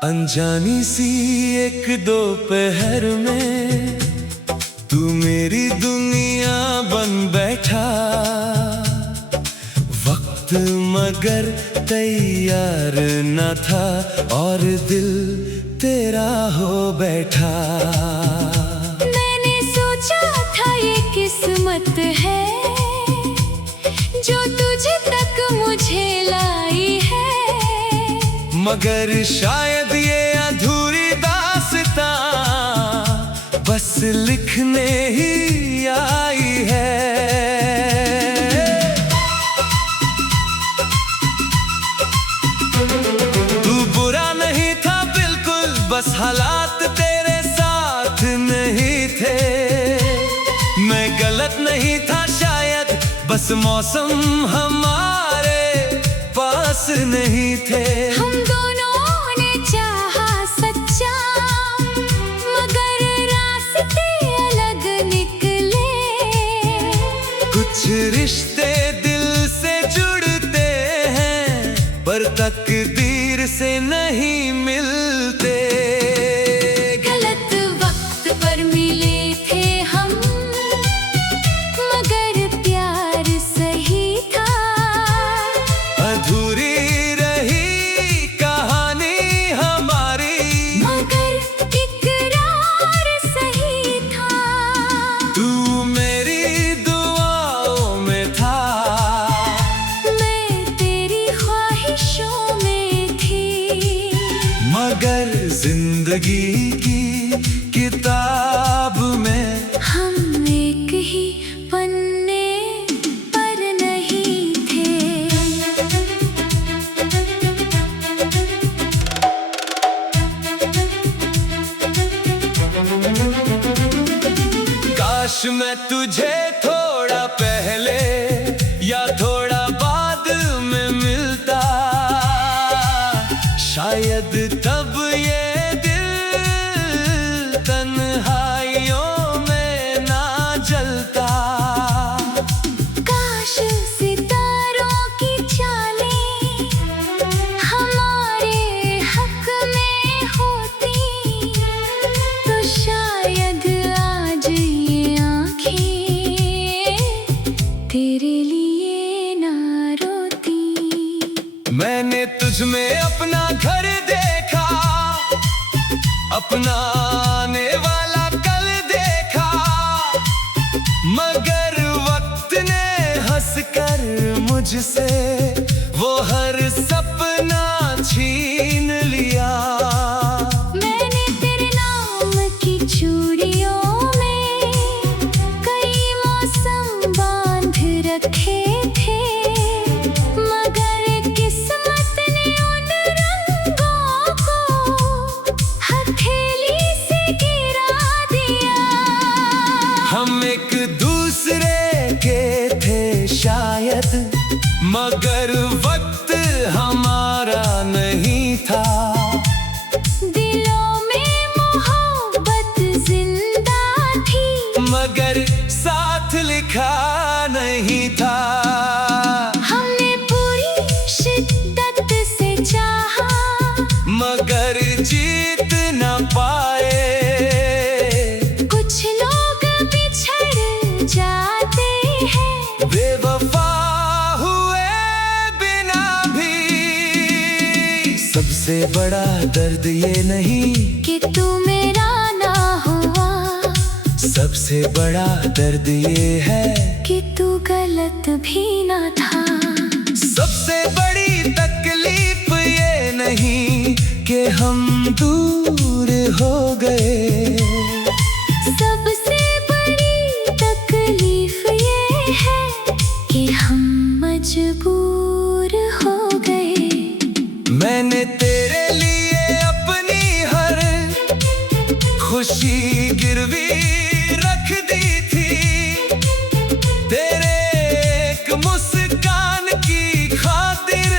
अनजानी सी एक दोपहर में तू मेरी दुनिया बन बैठा। वक्त मगर तैयार न था और दिल तेरा हो बैठा। मैंने सोचा था ये किस्मत है जो तुझे तक मुझे लाई है, मगर शायद ये अधूरी दास्तां बस लिखने ही आई है। तू बुरा नहीं था बिल्कुल, बस हालात तेरे साथ नहीं थे। मैं गलत नहीं था शायद, बस मौसम हमारे पास नहीं थे। हम दोनों ने चाहा सच्चा, मगर रास्ते अलग निकले। कुछ रिश्ते दिल से जुड़ते हैं पर तकदीर से नहीं मिलते। गलत वक्त पर मिले थे हम, मगर प्यार सही था। अधूरी रही कहानी हमारी, मगर इकरार सही था। तू मेरी दुआओं में था, मैं तेरी ख्वाहिशों में थी। मगर जिंदगी की किताब में हम एक ही पन्ने पर नहीं थे। काश मैं तुझे थोड़ा पहले या थोड़ा बाद में मिलता। शायद तब ये दिल तन्हाइयों में ना जलता। काश सितारों की चालें हमारे हक में होती, तो शायद आज ये आँखें तेरे लिए ना रोती। मैंने तुझ में अपना घर देखा, अपना आने वाला कल देखा, मगर वक्त ने हंसकर मुझसे वो हर सपना छीन लिया। मैंने तेरे नाम की चूड़ियों में कई मौसम बांध रखे थे, मगर किस्मत ने उन रंगों को हथेली से गिरा दिया। हम एक दूसरे के थे शायद, मगर वक्त हमारा नहीं था। दिलों में मोहब्बत जिंदा थी, मगर साथ लिखा नहीं था। हमने पूरी शिद्दत से चाहा, मगर जीत न पाए। कुछ लोग बिछड़ जाते हैं, बेवफा हुए बिना भी। सबसे बड़ा दर्द ये नहीं कि तू मेरा ना हुआ। सबसे बड़ा दर्द ये है कि तू गलत भी ना था। सबसे बड़ी तकलीफ ये नहीं कि हम दूर हो गए। सबसे बड़ी तकलीफ ये है कि हम मजबूर हो गए। मैंने तेरे लिए अपनी हर खुशी गिरवी रख दी थी। तेरे एक मुस्कान की खातिर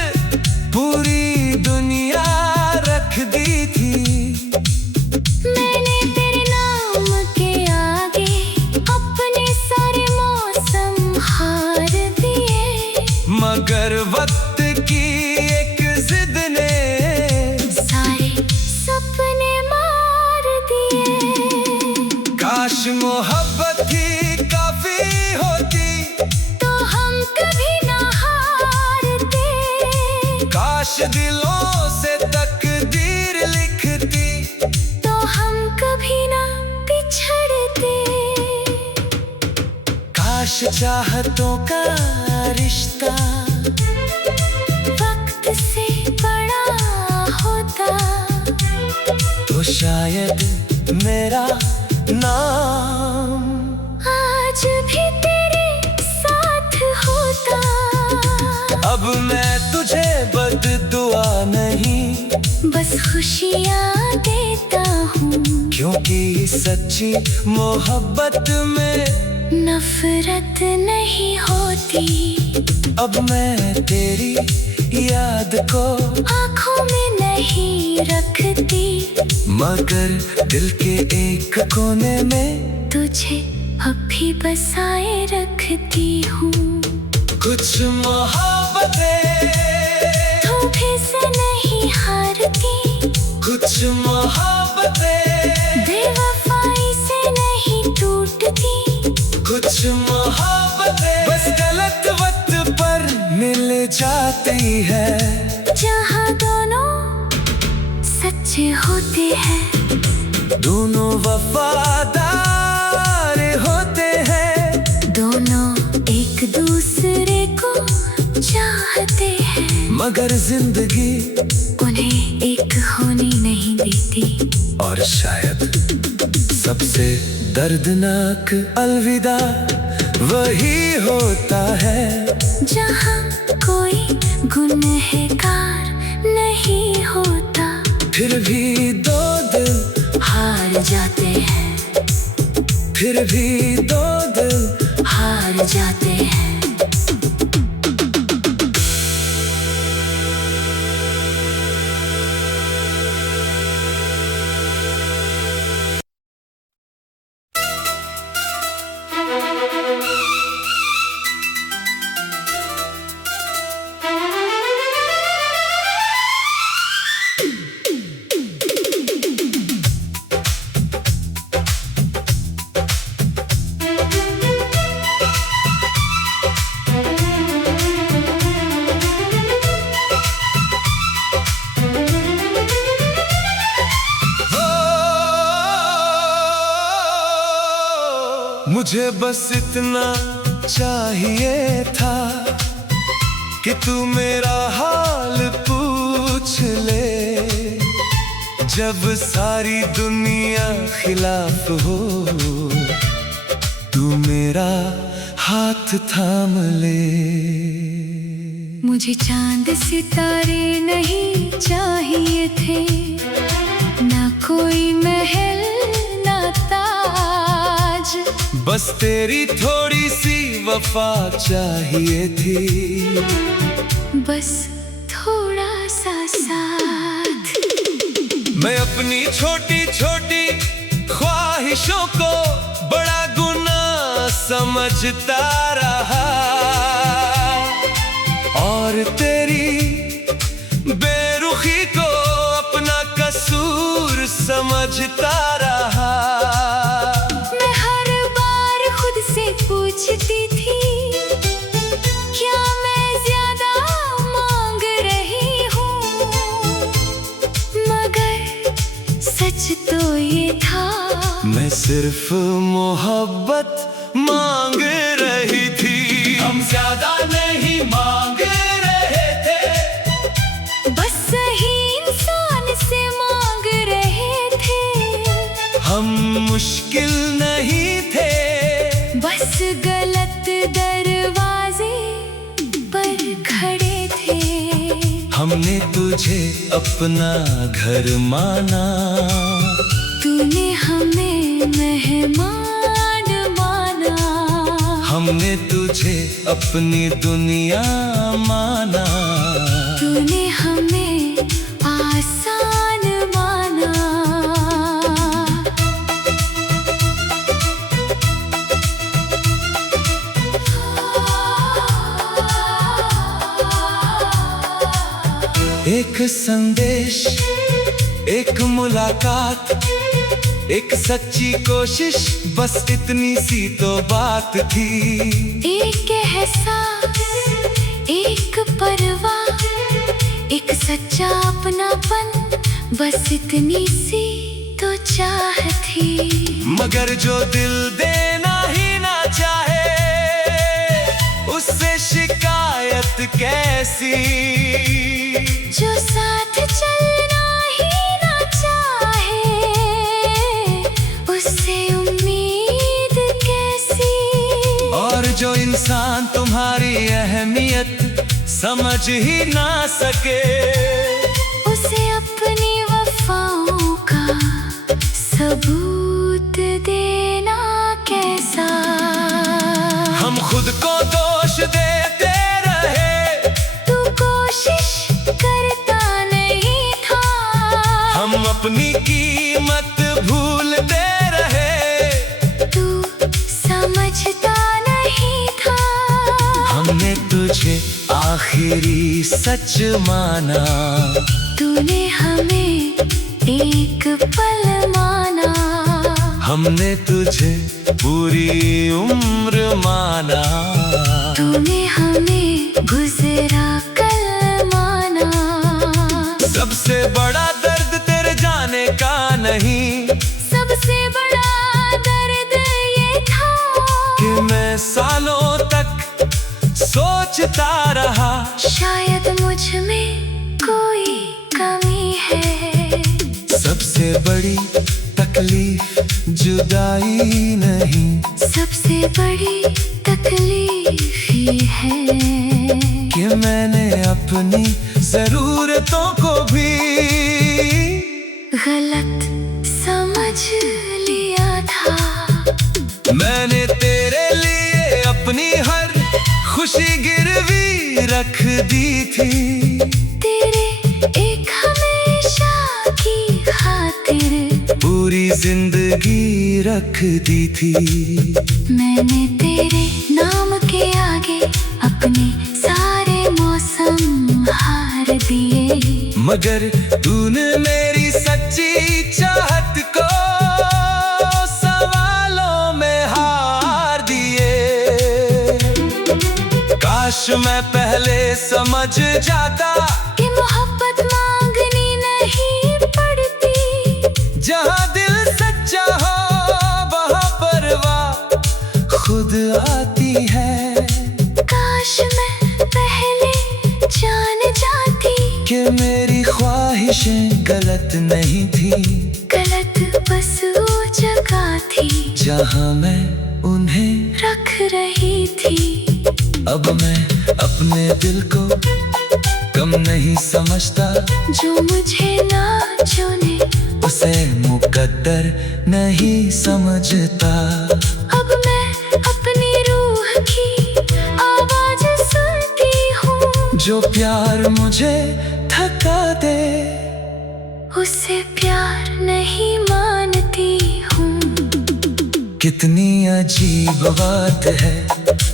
पूरी दुनिया रख दी थी। मैंने मोहब्बत ही काफी होती तो हम कभी ना हारते। काश दिलों से तकदीर लिखती तो हम कभी ना बिछड़ते। काश चाहतों का रिश्ता वक्त से बड़ा होता तो शायद मेरा नाम आज भी तेरे साथ होता। अब मैं तुझे बद्दुआ नहीं बस खुशियाँ देता हूँ, क्योंकि सच्ची मोहब्बत में नफरत नहीं होती। अब मैं तेरी याद को आँखों में नहीं रखती, मगर दिल के एक कोने में तुझे अब भी बसाए रखती हूँ। कुछ मोहब्बतें धोखे से नहीं हारती, कुछ मोहब्बतें बेवफाई से नहीं टूटती। कुछ मोहब्बतें बस गलत वक्त पर मिल जाती है, जहाँ दोनों सच्चे होते हैं, दोनों वफादार होते हैं, दोनों एक दूसरे को चाहते हैं, मगर जिंदगी उन्हें एक होने नहीं देती। और शायद सबसे दर्दनाक अलविदा वही होता है, जहाँ कोई गुनहगार नहीं होता, फिर भी दो दिल हार जाते हैं, फिर भी दो दिल हार जाते हैं। मुझे बस इतना चाहिए था कि तू मेरा हाल पूछ ले, जब सारी दुनिया खिलाफ हो तू मेरा हाथ थाम ले। मुझे चांद सितारे नहीं चाहिए थे, ना कोई महल ना ताज, बस तेरी थोड़ी सी वफा चाहिए थी, बस थोड़ा सा साथ। मैं अपनी छोटी छोटी ख्वाहिशों को बड़ा गुनाह समझता रहा, और तेरी बेरुखी को अपना कसूर समझता रहा। मैं हर बार खुद से पूछती थी, क्या मैं ज्यादा मांग रही हूँ, मगर सच तो ये था, मैं सिर्फ मोहब्बत मांग रही थी। हम ज्यादा नहीं मांग रहे थे, बस सही इंसान से मांग रहे थे। हम मुश्किल नहीं थे, बस गलत दरवाजे पर खड़े थे। हमने तुझे अपना घर माना, तूने हमें मेहमान माना, हमने तुझे अपनी दुनिया माना, तूने हमें आसान माना। एक संदेश, एक मुलाकात, एक सच्ची कोशिश, बस इतनी सी तो बात थी। एक एहसास, एक परवाह, एक सच्चा अपनापन, बस इतनी सी तो चाह थी। मगर जो दिल देना ही ना चाहे, उससे शिकायत कैसी। जो साथ चलना ही ना चाहे, उससे उम्मीद कैसी। और जो इंसान तुम्हारी अहमियत समझ ही ना सके, उसे अपनी वफाओं का सबूत देना कैसा। हम खुद को दोष देते रहे, तू कोशिश करता नहीं था। हम अपनी कीमत भूलते रहे, तू समझता नहीं था। हमने तुझे आखिरी सच माना, तूने हमें एक पल माना। हमने तुझे पूरी उम्र माना। तूने हमें गुजरा कल माना। सबसे बड़ा दर्द तेरे जाने का नहीं, सबसे बड़ा दर्द ये था कि मैं सालों तक सोचता रहा, शायद मुझ में कोई कमी है। सबसे बड़ी तकलीफ जुदाई नहीं, सबसे बड़ी तकलीफ ये है कि मैंने अपनी जरूरतों को भी गलत समझ लिया था। मैंने तेरे लिए अपनी हर खुशी गिरवी रख दी थी। तेरे एक हमेशा की खातिर पूरी जिंदगी रख दी थी। मैंने तेरे नाम के आगे अपने सारे मौसम हार दिए। मगर तूने मेरी सच्ची चाहत को सवालों में हार दिए। काश मैं पहले समझ जाता कि मोहब्बत मांगनी नहीं पड़ती। जहाँ दिल सच्चा हो वहाँ परवाह खुद आती है। काश मैं पहले जान जाती कि मेरी ख्वाहिशें गलत नहीं थी, गलत बस वो जगह थी जहाँ मैं उन्हें रख रही थी। अब मैं अपने दिल को कम नहीं समझता, जो मुझे ना चुने उसे मुकद्दर नहीं समझता। अब मैं अपनी रूह की आवाज सुनती हूँ। जो प्यार मुझे थका दे, उसे प्यार नहीं मानती हूँ। कितनी अजीब बात है,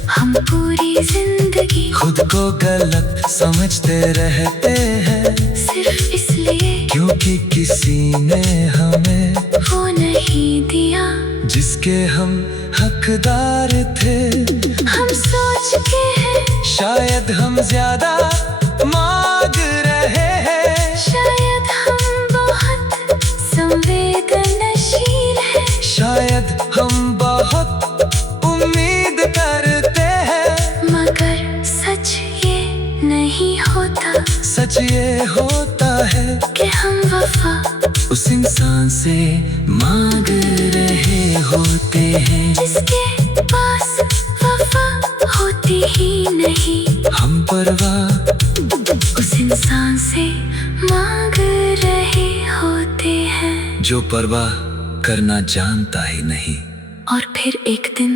हम पूरी जिंदगी खुद को गलत समझते रहते हैं, सिर्फ इसलिए क्योंकि किसी ने हमें वो नहीं दिया जिसके हम हकदार थे। हम सोच के हैं शायद हम ज्यादा मांग रहे हैं, शायद हम बहुत संवेदनशील हैं। शायद हम बहुत उम्मीद करते हैं। मगर सच ये नहीं होता, सच ये होता है कि हम वफा उस इंसान से मांग रहे होते हैं जिसके पास वफा होती ही नहीं। हम परवाह उस इंसान से मांग रहे होते हैं जो परवाह करना जानता ही नहीं। और फिर एक दिन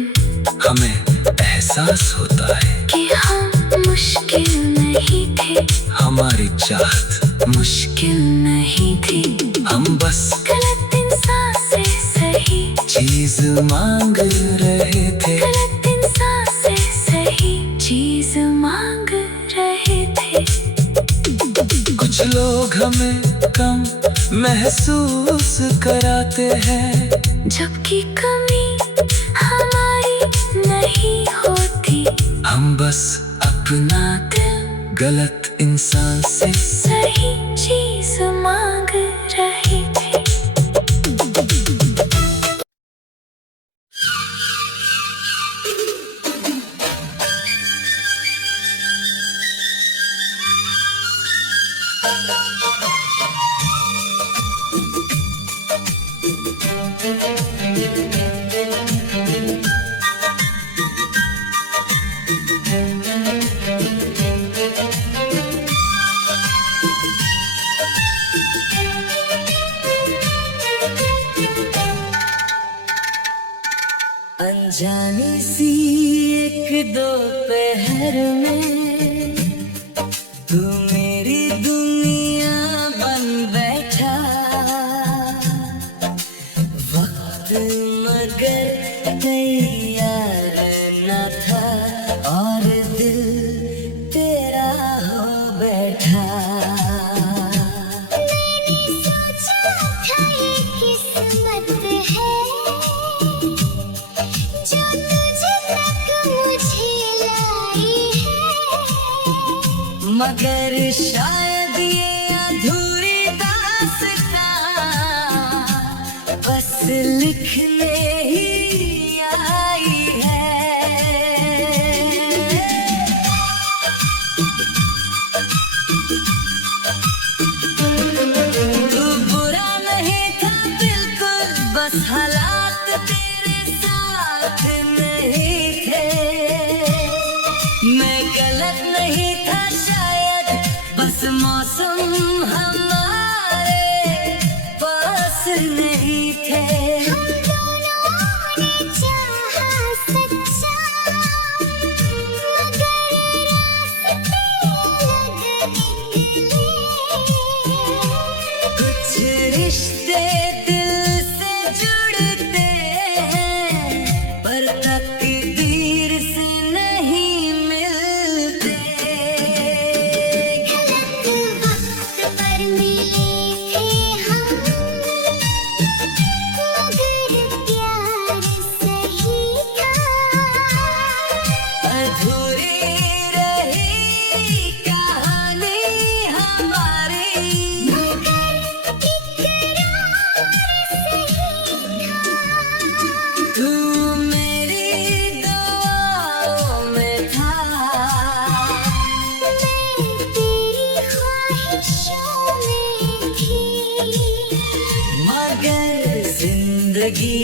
हमें एहसास होता है कि हम मुश्किल नहीं थे, हमारी चाहत मुश्किल नहीं थी। हम बस गलत इंसान से सही चीज मांग रहे थे। गलत इंसान से सही चीज मांग रहे थे। कुछ लोग हमें कम महसूस कराते हैं, जबकि कमी हमारी नहीं होती। हम बस अपना दिल गलत इंसान से सही चीज मांग रहे थे। अनजानी सी एक दोपहर में तू मेरी दुनिया बन बैठा। वक्त मगर तैयार न था और दिल तेरा हो बैठा। मैंने सोचा था ये किस्मत है जो तुझे तक मुझे लाई है। मगर शायद ये अधूरी दास्तां बस लिखने ही आई है। तू बुरा नहीं था बिल्कुल, बस हालात तेरे साथ नहीं थे। मैं गलत नहीं था शायद, बस मौसम हमारे पास नहीं थे। हम दोनों ने चाहा सच्चा, मगर रास्ते अलग निकले। कुछ रिश्ते दिल से जुड़ते हैं पर तकदीर से नहीं मिलते। गलत वक्त पर मिले थे हम, मगर प्यार सही था। अधूरी रही कहानी हमारी, मगर इकरार सही था। तू मेरी दुआओं में था। मैं तेरी ख्वाहिशों में थी। मगर जिंदगी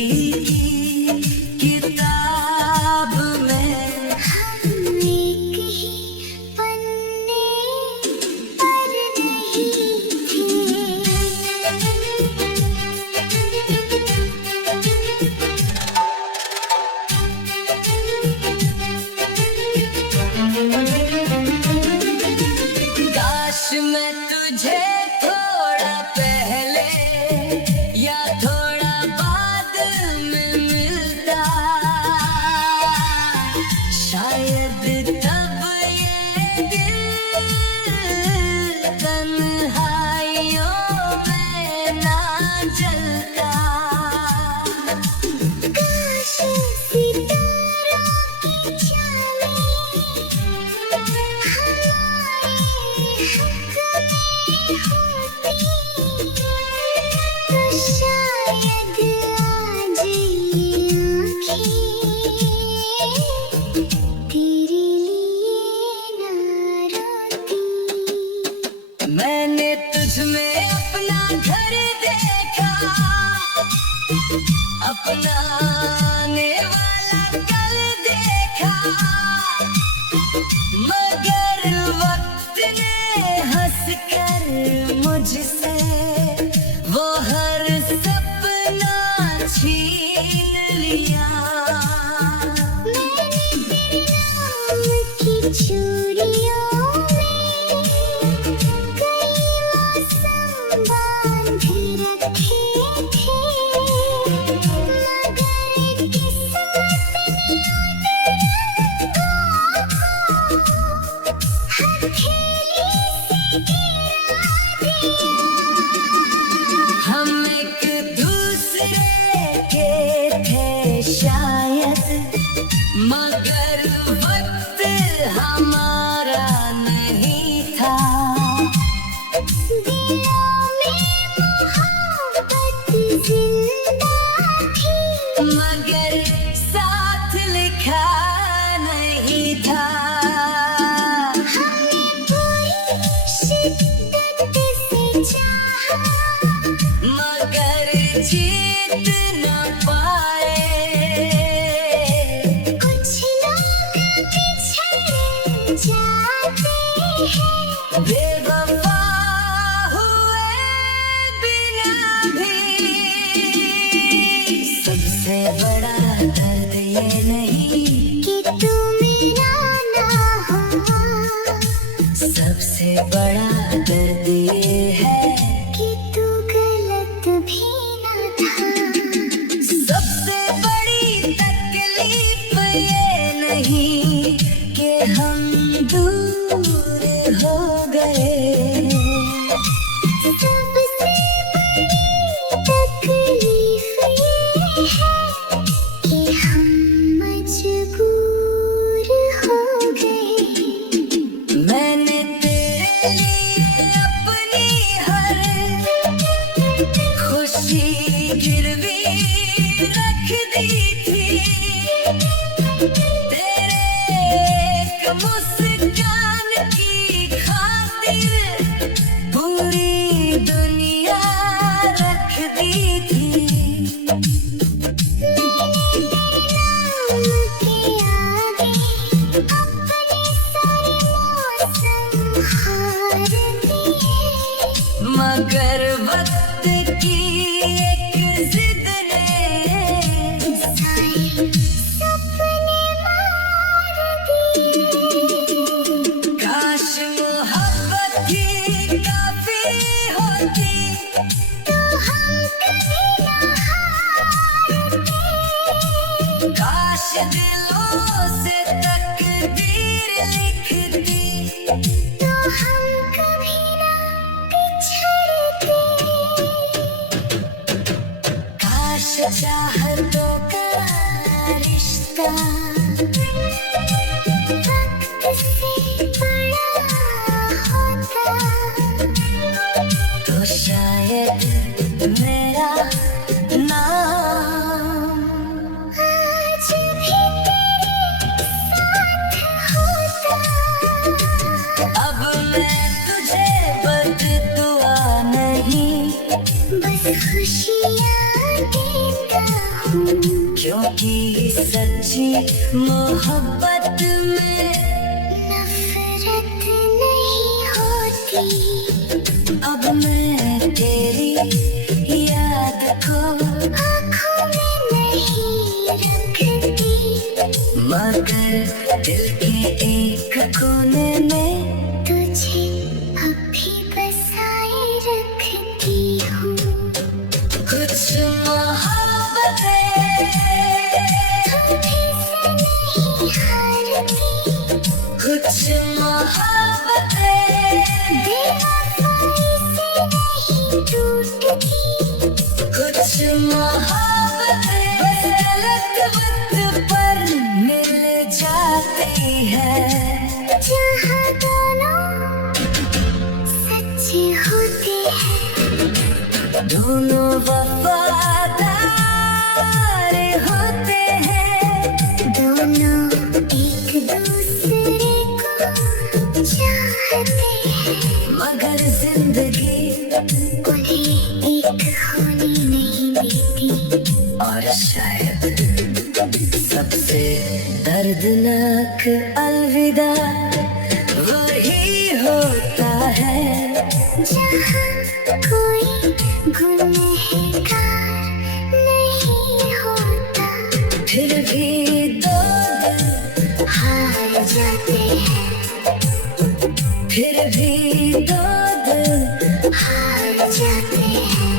की किताब में हम एक ही पन्ने पर नहीं थे। काश मैं तुझे थोड़ा पहले या थोड़ा बाद था। हमने पूरी शिद्दत से चाहा, मगर जीत न पाए। कुछ लोग बिछड़ जाते हैं, बेवफा हुए बिना भी। सबसे बड़ा दर्द ये नहीं कि तू मेरा ना हुआ, सबसे बड़ा दर्द ये है कि तू गलत भी ना था। सबसे बड़ी तकलीफ ये नहीं कि हम दूर हो गए। सबसे बड़ी तकलीफ ये है कि हम मजबूर हो गए। मैंने तेरे लिए अपनी हर खुशी गिरवी रख दी थी। तेरे एक मुस्कान की खातिर पूरी दुनिया रख दी थी। मगर वक्त की एक जिद ने सपने मार दिए। काश मोहब्बत ही काफी होती तो हम कभी ना हारते। काश दिलों से तकदीर लिखती तो हम कभी ना बिछड़ते। काश चाहतों का रिश्ता वक्त से बड़ा होता, तो शायद मेरा नाम आज भी तेरे साथ होता। अब मैं तुझे बददुआ नहीं बस खुशियाँ देता हूँ, क्योंकि सच्ची मोहब्बत में नफरत नहीं होती। अब मैं तेरी याद को आँखों में नहीं रखती, मगर दिल के एक कोने में तुझे अभी बसाए रखती हूँ। कुछ मोहब्बतें थोड़े से नहीं हारती, कुछ मोहब्बतें बेवफाई से नहीं टूटती। कुछ मोहब्बतें बस गलत वक्त पर मिल जाती है। जहाँ दोनों सच्चे होते हैं, दोनों वफादार होते हैं। दोनों एक दूसरे को चाहते हैं, मगर जिंदगी उन्हें एक होने नहीं देती। और शायद सबसे दर्दनाक अलविदा वही होता है जहाँ कोई गुनहगार नहीं होता। फिर भी दो दिल हार जाते हैं, फिर भी दो दिल हार जाते हैं।